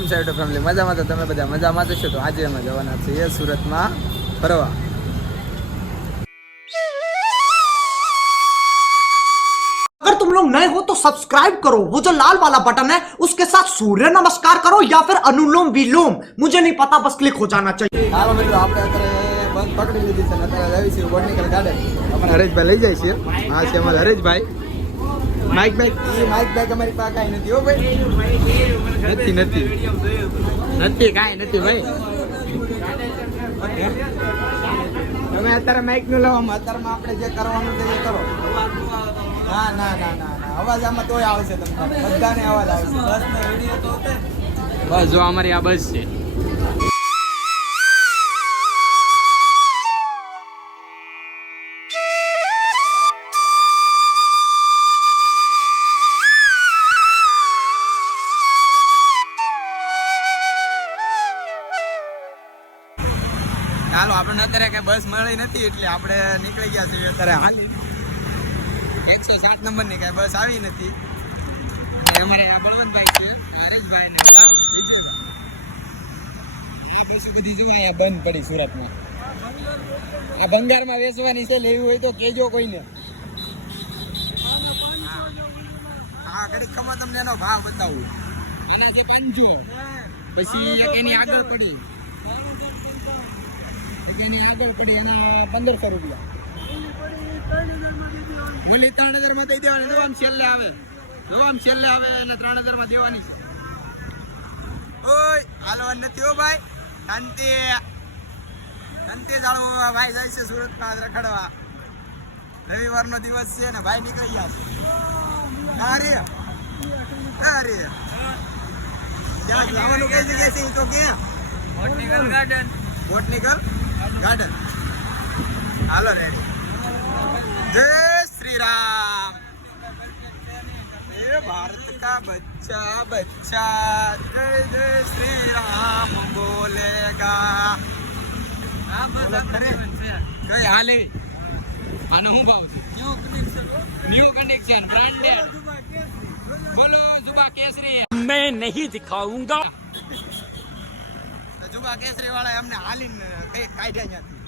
કેમ છે YouTube family? મજામાં? તો તમે બધા મજામાં જ છો? તો આજે અમે જવાના છીએ સુરતમાં ફરવા. अगर तुम लोग नए हो तो सब्सक्राइब करो, वो जो लाल वाला बटन है उसके साथ सूर्य नमस्कार करो या फिर अनुलोम विलोम, मुझे नहीं पता, बस क्लिक हो जाना चाहिए. હાલો મિત્રો, આપણે અત્યારે બસ પકડી લીધી છે અને અત્યારે આવી છીએ બોટનિકલ ગાર્ડન. આપણે હરેશભાઈ લઈ જાય છે. હા છે અમારા હરેશભાઈ. માઇક બેગ અમારી પાસે કાંઈ નથી હો ભાઈ. નથી કાંઈ નથી ભાઈ. તમે અત્યારે માઇક નું લેવામાં અત્યારમાં આપણે જે કરવાનું છે એ કરો. ના અવાજ આમાં તોય આવશે, તમને બધાને અવાજ આવશે. બસ જો અમારી આ બસ છે. ચાલો, આપણને અત્યારે કઈ બસ મળી નથી એટલે આપણે નીકળી ગયા છીએ અત્યારે હાલી. 107 નંબરની કઈ બસ આવી નથી. અને અમારે આ બળવંતભાઈ છે, હરેશભાઈ ને પેલા વિજયભાઈ. આ બસો બધી જોવા અહીંયા બંધ પડી સુરતમાં. આ ભંગારમાં વેચવાની છે, લેવી હોય તો કેજો કોઈને. હા, ઘડીક ખમા તમને એનો ભાવ બતાવું. એના જે 500, પછી એની આગળ પડી એના 1500 રૂપિયા. ઓલી 3000 માં દઈ દેવાની. જો આમ છેલ્લે આવે અને 3000 માં દેવાની છે. ઓય હાલવાનું નથી હો ભાઈ. શાંતિ જાણવો. ભાઈ જાય છે સુરતમાં રખડવા. રવિવારનો દિવસ છે ને ભાઈ નીકળી ગયા છે. અરે ક્યાં જવાનું? કઈ જગ્યાએ છે તો? ક્યાં? Botanical garden. હાલો રેડી. जय श्री राम. ये भारत का बच्चा जय जय श्री राम बोलेगा. कई हाले आना हूँ भाव न्यू कनेक्शन ब्रांडेड. बोलो जुबा केसरी. मैं नहीं दिखाऊंगा. जुबा केसरी वाला हमने हाली कई काढ्या ત્યાંથી.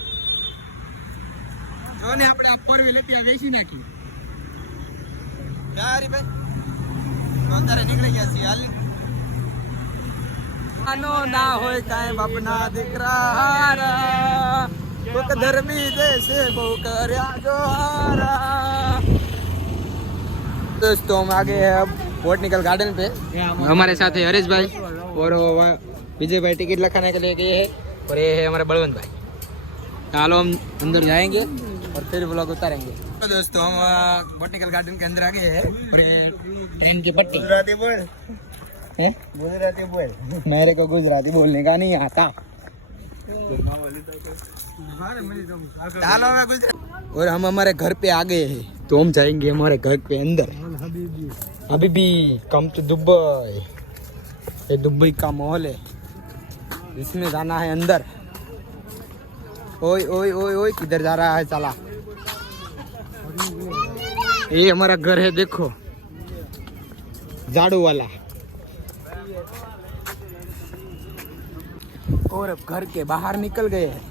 જો ને આપણે આ 4 વ્હીલર ત્યાં વેચી નાખી. ક્યાં ભાઈ? તો અત્યારે નીકળી ગયા છીએ હાલી. આનો ના હોય કાંઈ બાપના દીકરા, કોક ધર્મી દેશે બહુ કર્યા જોહારા. दोस्तों हम आगे हैं बोटनिकल गार्डन पे. हमारे साथ है हरीश भाई और विजय भाई टिकट लगाने के लिए गए हैं और ये है हमारे बलवंत भाई. चलो हम अंदर जाएंगे और फिर व्लॉग उतारेंगे. तो दोस्तों हम बोटनिकल गार्डन के अंदर आ गए हैं. ट्रेन की पट्टी. गुजराती बोल. गुजराती बोल. मेरे को गुजराती बोलने का नहीं आता. और हम हमारे घर पे आ गए हैं तो हम जाएंगे हमारे घर पे अंदर. हबीबी कम टू दुबई. ये दुबई का माहौल है, इसमें जाना है अंदर. ओए ओए ओए ओए किधर जा रहा है साला? ये हमारा घर है, देखो झाड़ू वाला. और अब घर के बाहर निकल गए हैं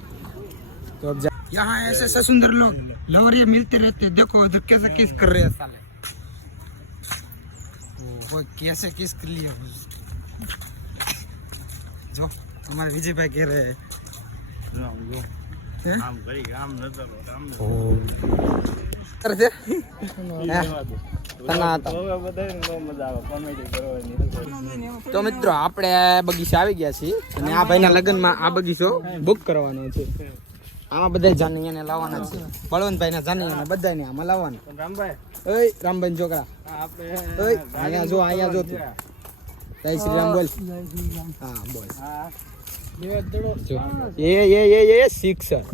तो अब यहाँ ऐसे सुंदर लोग लवरिया मिलते रहते हैं. देखो उधर कैसे किस कर रहे हैं साले. वो कैसे किस कर लिया जो हमारे विजय भाई कह रहे हैं. તો મિત્રો આપણે બગીચા આવી ગયા છીએ અને આ ભાઈના લગ્નમાં આ બગીચો બુક કરવાનો છે. આમાં બધા જાનૈયાને લાવવાના છે. બળવંતભાઈના જાનૈયાને બધાને આમાં લાવવાના. ઓય રામભાઈ છોકરા, ઓય અહીંયા જો જય શ્રી રામ બોલ. હા બોલ. એ શિક્ષક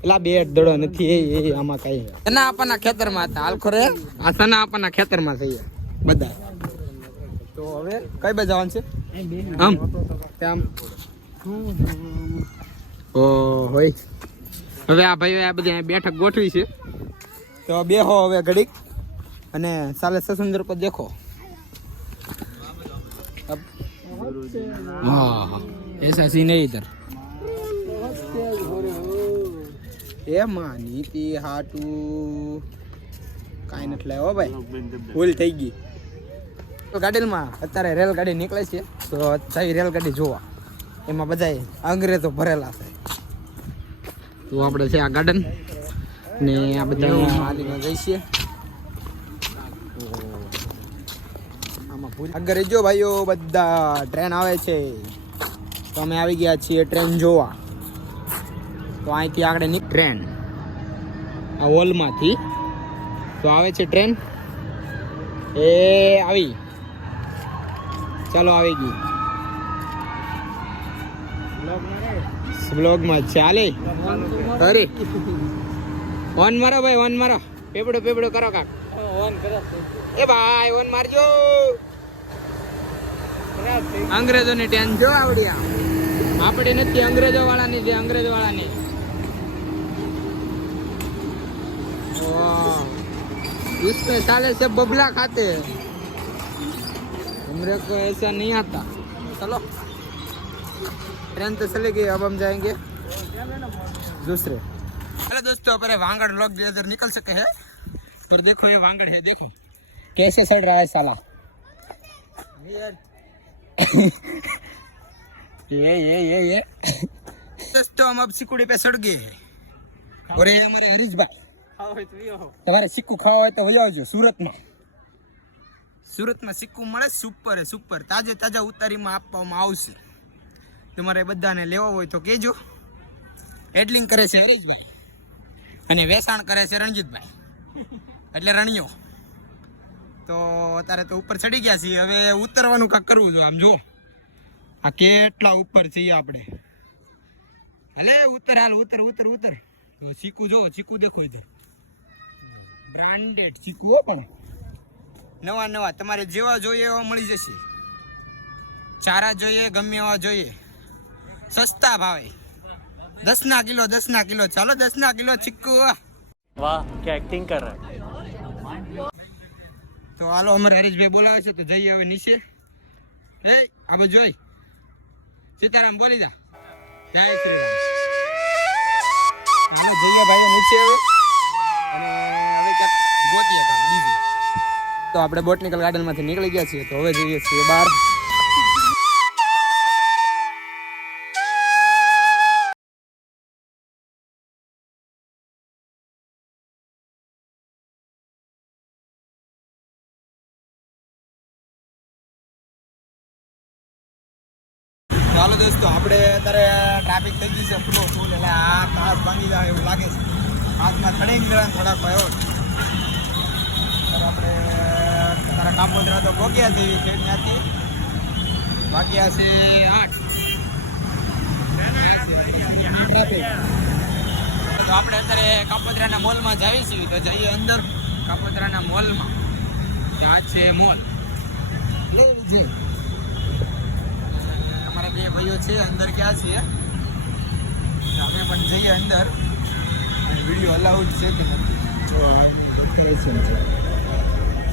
પેલા બે દડો નથી. એ આમાં કઈ સના આપવાના ખેતરમાં હતા. હાલ ખરે આ સના આપવાના ખેતરમાં થઈએ બધા. તો હવે કઈ બાજુ જવાનું છે? આમ આમ. ઓ હોય હવે આ ભાઈઓ આ બધી બેઠક ગોઠવી છે તો બેહો હવે ઘડીક અને સાલે સસુંદર પર દેખો. अब हाँ ऐसा सीन है इधर એ નીતિ હાટુ કાંઈ નથી લાવ્યો ભાઈ ભૂલ થઈ ગઈ તો ગાડીમાં અત્યારે રેલગાડી નીકળે છે તો સારી રેલગાડી જોવા એમાં બધાય અંગ્રેજો ભરેલા છે તો આપણે છે આ ગાર્ડન ને આ બધા હાલીને જઈ છીએ આમાં આગળ જો ભાઈઓ બધા ટ્રેન આવે છે તો અમે આવી ગયા છીએ ટ્રેન જોવા તો અહીંથી આગળ ટ્રેન આ હોલમાંથી તો આવે છે ટ્રેન એ આવી ચાલો આવી ગઈ બ્લોગમાં ચાલે અરે ઓન મારો ભાઈ ઓન મારો પેપડો કરો કાક ઓન કરો એ ભાઈ ઓન મારજો અંગ્રેજોની ટ્રેન જો આવડ્યા આપણે નથી અંગ્રેજો વાળાની છે અંગ્રેજો વાળાની इसमें साले से बबला खाते हैं हमरे को ऐसा नहीं आता चलो ट्रेन तो चली गई अब हम जाएंगे दूसरे हेलो दोस्तों अपने वांगड़ लोग इधर निकल सके हैं पर देखो ये वांगड़ है देखो कैसे सड़ रहा है साला ये दोस्तों हम अब सिकुड़ी पे सड़ गए हैं और ये हमारे हरीश भाई તમારે સિક્કુ ખાવા હોય તો વજાવજો સુરતમાં સિક્કુ મળે સુપર તાજા ઉતારીમાં આપવામાં આવશે તમારે બધાને લેવા હોય તો કહેજો એડલિંગ કરે છે હરીશભાઈ અને વેચાણ કરે છે રણજીતભાઈ એટલે રણિયો તો અત્યારે તો ઉપર ચડી ગયા છીએ હવે ઉતરવાનું કાંક કરવું જોઈએ આમ જો આ કેટલા ઉપર છીએ આપણે હાલે ઉતર ચીકુ જો ચીકુ દેખો ઇધર બ્રાન્ડેડ ચીકુ પણ નવા તમારે જેવા જોઈએ એવા મળી જશે ચારા જોઈએ ગમે એવા જોઈએ સસ્તા ભાવે 10 કિલો ચાલો 10 કિલો ચીકુ वाह क्या एक्टिंग कर रहा है તો હાલો અમારે હરેશભાઈ બોલાવે છે તો જઈએ હવે નીચે એ આ બધું જોઈ સીતારામ બોલી દા જય શ્રી રામ જઈએ ભાઈ નીચે હવે અને હવે ક્યાંક ગોતીએ કામ બીજું તો આપણે બોટનિકલ ગાર્ડનમાંથી નીકળી ગયા છીએ તો હવે જઈએ છીએ બહાર ચાલો દોસ્તો આપણે અત્યારે ટ્રાફિક થઈ ગઈ છે ફૂલ એટલે આ કાચ ભાંગી જાય એવું લાગે છે હાથમાં ખડી ગયા થોડાક ભયો આપણે તારા કાપોદરા તો પહોંચ્યા છે ત્યાંથી વાગ્યા છે 8 તો આપણે અત્યારે કાપોદરાના મોલમાં જઈએ છીએ તો જઈએ અંદર કાપોદરાના મોલમાં આ છે મોલ જે અમારા બે ભાઈઓ છે અંદર ક્યાં છે અમે પણ જઈએ અંદર વિડીયો અલાઉડ છે કે નથી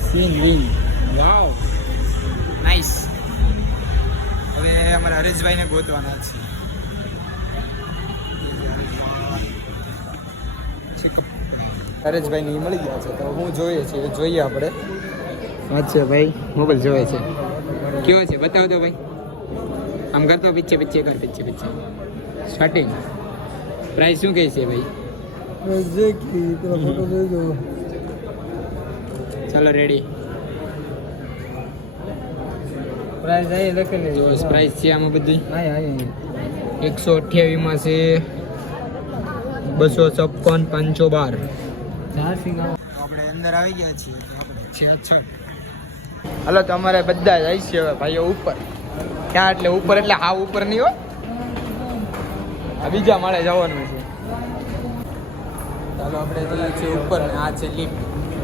સીન વિન વાવ નાઈસ હવે અમારા હરેશભાઈને ગોતવાના છે હરેશભાઈને મળી ગયા છે તો હું જોઈએ છે જોઈએ આપણે અચ્છા ભાઈ મોબાઈલ જોવે છે કેવો છે બતાવો તો ભાઈ આમ કરતો પીછે કર પીછે સ્ટાર્ટિંગ પ્રાઇસ શું કહે છે ભાઈ ચાલો રેડી પ્રાઇસ અહીં લખેલી જો પ્રાઇસ છે આમાં બધી 128 માં છે 256 512 આપણે અંદર આવી ગયા છીએ તો આપણે 66 હાલો તો અમારે બધા જાય છે હવે ભાઈઓ ઉપર ક્યાં એટલે ઉપર એટલે હા ઉપર નહીં હો આ બીજા માળે જવાનું છે ચાલો આપણે જઈએ છીએ ઉપર ને આ છે લિફ્ટ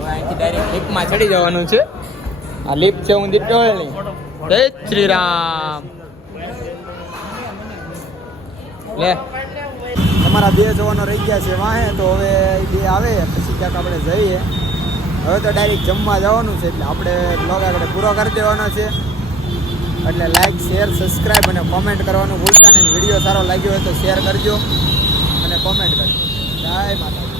અહીંથી ડાયરેક્ટ લિફ્ટમાં ચડી જવાનું છે આ લિફ્ટ છે ઊંધી ટોળની જય શ્રી રામ લે તમારા બે જવાનો રહી ગયા છે વાહે તો હવે બે આવે પછી ક્યાંક આપણે જઈએ હવે તો ડાયરેક્ટ જમવા જવાનું છે એટલે આપણે બ્લોગ આગળ પૂરો કરી દેવાનો છે એટલે લાઈક શેર સબસ્ક્રાઈબ અને કોમેન્ટ કરવાનું ભૂલતા નહીં. વિડીયો સારો લાગ્યો હોય તો શેર કરજો અને કોમેન્ટ કરજો. જય માતા.